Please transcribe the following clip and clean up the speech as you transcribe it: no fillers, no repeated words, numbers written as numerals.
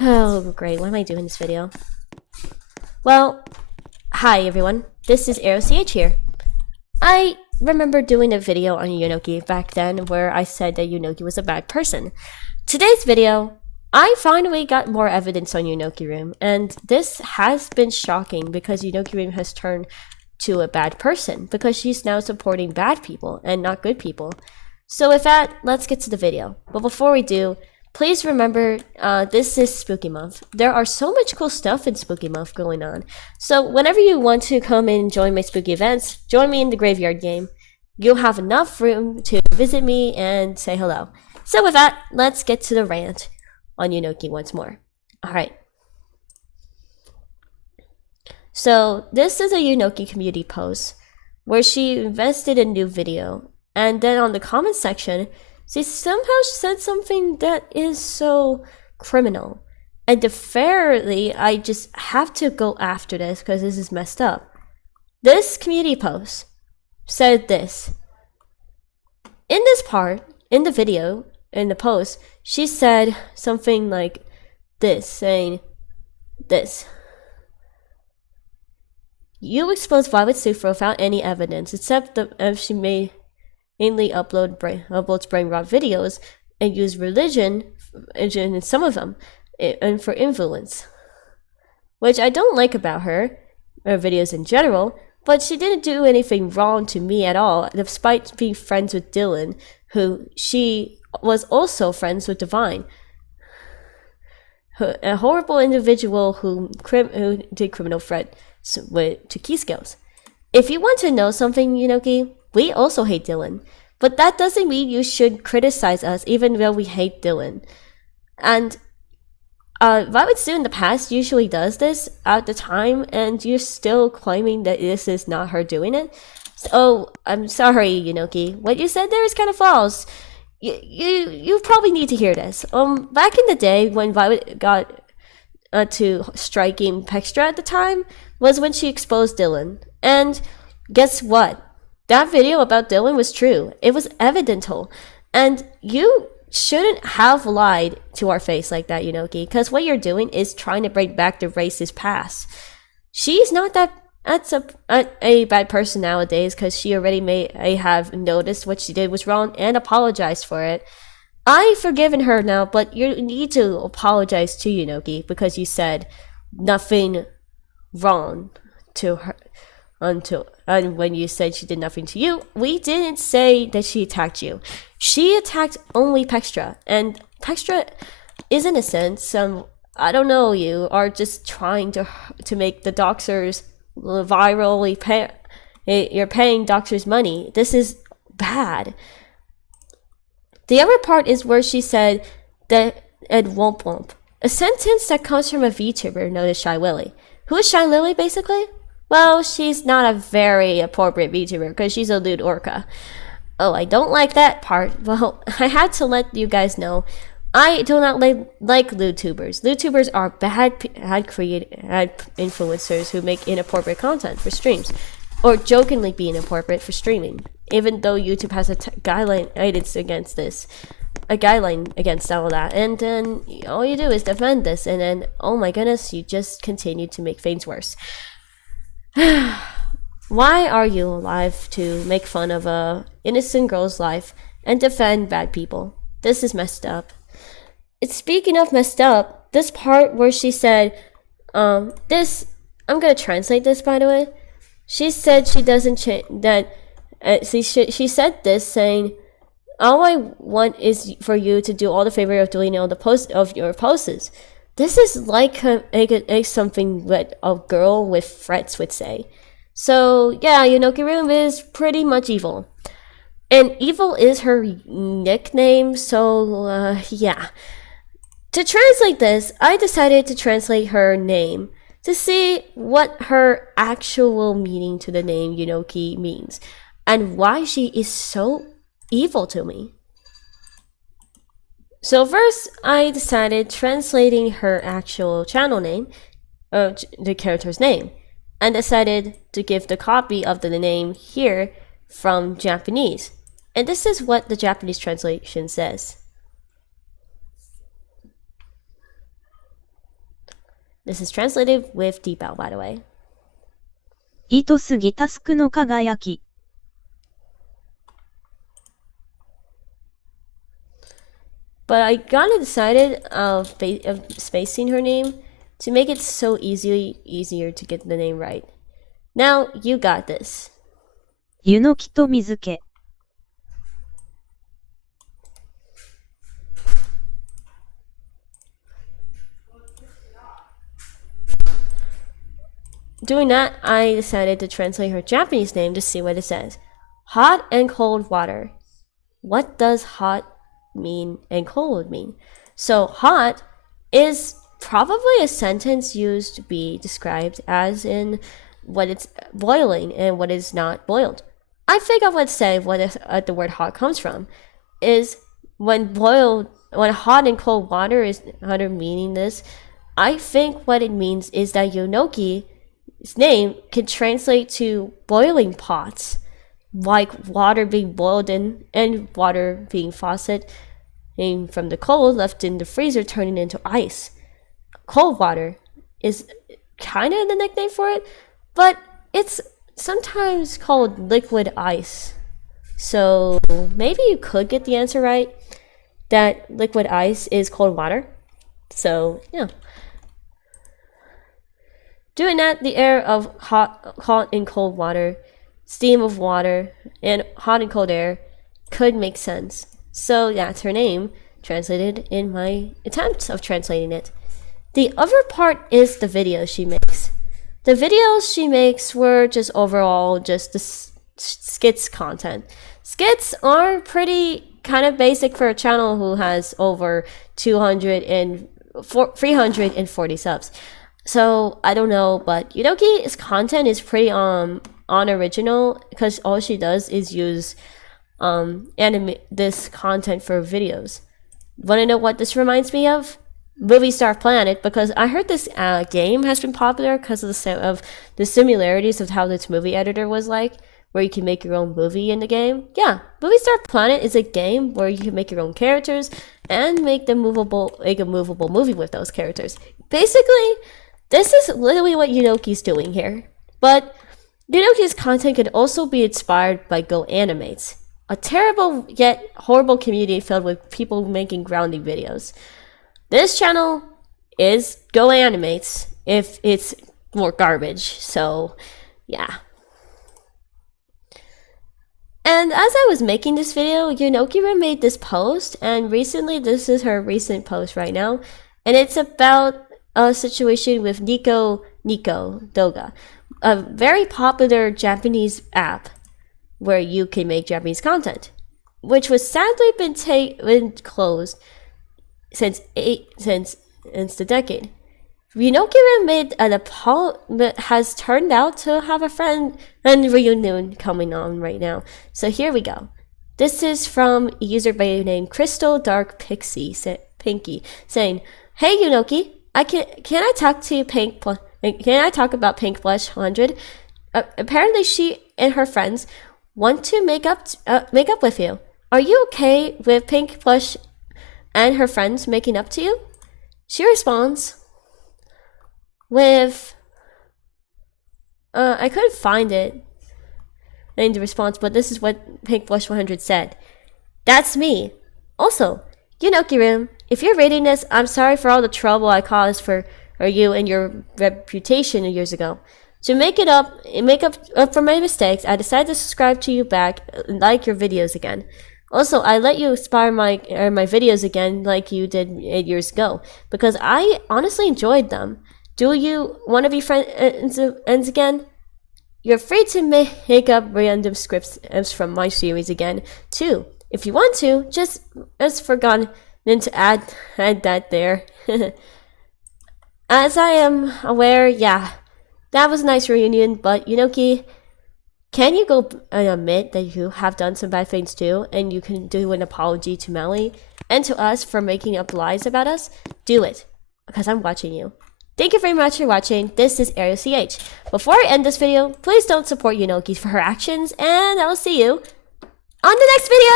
Oh, great. Why am I doing this video? Well, hi everyone. This is ArielCH here. I remember doing a video on Yunoki back then where I said that Yunoki was a bad person. Today's video, I finally got more evidence on Yunokiroom, and this has been shocking because Yunokiroom has turned to a bad person because she's now supporting bad people and not good people. So with that, let's get to the video. But before we do, please remember, this is Spooky Month. There are so much cool stuff in Spooky Month going on. So whenever you want to come and join my spooky events, join me in the graveyard game. You'll have enough room to visit me and say hello. So with that, let's get to the rant on Yunoki once more. Alright. So this is a Yunoki community post where she invested a new video, and then on the comment section, she somehow said something that is so criminal. And fairly, I just have to go after this because this is messed up. This community post said this. In this part, in the video, in the post, she said something like this, saying this. You exposed Violet Sufra without any evidence, except if she mainly uploads brain rot videos and use religion in some of them and for influence, which I don't like about her videos in general. But she didn't do anything wrong to me at all, despite being friends with Dylan, who she was also friends with Divine, a horrible individual who did criminal threats to key skills. If you want to know something, Yunoki, we also hate Dylan, but that doesn't mean you should criticize us even though we hate Dylan. And Violet Stu in the past usually does this at the time, and you're still claiming that this is not her doing it. So I'm sorry, Yunoki. What you said there is kind of false. You probably need to hear this. Back in the day when Violet got to striking Pextra at the time was when she exposed Dylan. And guess what? That video about Dylan was true. It was evidential. And you shouldn't have lied to our face like that, Yunoki, because what you're doing is trying to bring back the racist past. She's not that's a bad person nowadays because she already may have noticed what she did was wrong and apologized for it. I've forgiven her now, but you need to apologize to Yunoki because you said nothing wrong to her and when you said she did nothing to you, we didn't say that she attacked you. She attacked only Pextra, and Pextra is innocent. I don't know, you are just trying to make the doxers virally you're paying doxers money. This is bad. The other part is where she said that womp, a sentence that comes from a VTuber known as Shy Lily. Who is Shy Lily, basically? Well, she's not a very appropriate VTuber because she's a lewd orca. Oh, I don't like that part. Well, I had to let you guys know. I do not like lewd tubers. Lewd tubers are bad influencers who make inappropriate content for streams, or jokingly be inappropriate for streaming. Even though YouTube has a guideline against this, a guideline against all that, and then all you do is defend this, and then oh my goodness, you just continue to make things worse. Why are you alive to make fun of a innocent girl's life and defend bad people? This is messed up. Speaking of messed up, this part where she said, this, I'm gonna translate this by the way. She said she doesn't she said this saying, all I want is for you to do all the favor of deleting all the posts of your posts. This is like something that a girl with threats would say. So yeah, Yunokiroom is pretty much evil. And evil is her nickname, so yeah. To translate this, I decided to translate her name to see what her actual meaning to the name Yunoki means and why she is so evil to me. So first, I decided translating her actual channel name, the character's name, and decided to give the copy of the name here from Japanese. And this is what the Japanese translation says. This is translated with deep bow, by the way. 意図すぎタスクの輝き But I got decided of spacing her name to make it so easier to get the name right. Now, you got this. 湯の木と水気 Doing that, I decided to translate her Japanese name to see what it says. Hot and cold water. What does hot mean and cold mean? So hot is probably a sentence used to be described as in what it's boiling and what is not boiled. I think I would say what the word hot comes from is when hot and cold water is under meaning this. I think what it means is that Yunoki's name can translate to boiling pots, like water being boiled in and water being faucet and from the cold left in the freezer turning into ice. Cold water is kind of the nickname for it, but it's sometimes called liquid ice. So maybe you could get the answer right, that liquid ice is cold water. So yeah. Doing that, the air of hot and cold water, steam of water, and hot and cold air could make sense. So that's her name, translated in my attempt of translating it. The other part is the videos she makes. The videos she makes were just overall just the skits content. Skits are pretty kind of basic for a channel who has over 340 subs. So I don't know, but Yunoki's content is pretty unoriginal because all she does is use this content for videos. Want to know what this reminds me of? Movie Star Planet, because I heard this game has been popular because of the similarities of how this movie editor was like, where you can make your own movie in the game. Yeah, Movie Star Planet is a game where you can make your own characters and make a movable movie with those characters. Basically, this is literally what Yunoki's doing here. But Yunoki's content could also be inspired by Go Animates, a terrible yet horrible community filled with people making grounding videos. This channel is Go Animates if it's more garbage, so yeah. And as I was making this video, Yunokiroom made this post, and recently, this is her recent post right now, and it's about a situation with Nico Doga, a very popular Japanese app where you can make Japanese content, which was sadly been closed since the decade. Yunokiroom made an has turned out to have a friend and reunion coming on right now. So here we go. This is from a user by the name Crystal Dark Pinky saying, "Hey Yunoki, can I talk to can I talk about Pink Blush 100? Apparently she and her friends want to make up with you. Are you okay with Pink Blush and her friends making up to you?" She responds with I couldn't find it in the response, but this is what Pink Blush 100 said. "That's me. Also, Yunokiroom, if you're reading this, I'm sorry for all the trouble I caused for you and your reputation years ago. To make up for my mistakes, I decided to subscribe to you back and like your videos again. Also, I let you inspire my videos again like you did 8 years ago, because I honestly enjoyed them. Do you want to be friends again? You're free to make up random scripts from my series again, too. If you want to, just forgotten to add that there." As I am aware, yeah, that was a nice reunion, but Yunoki, can you go and admit that you have done some bad things too, and you can do an apology to Melly and to us for making up lies about us? Do it, because I'm watching you. Thank you very much for watching. This is ArielCH. Before I end this video, please don't support Yunoki for her actions, and I'll see you on the next video!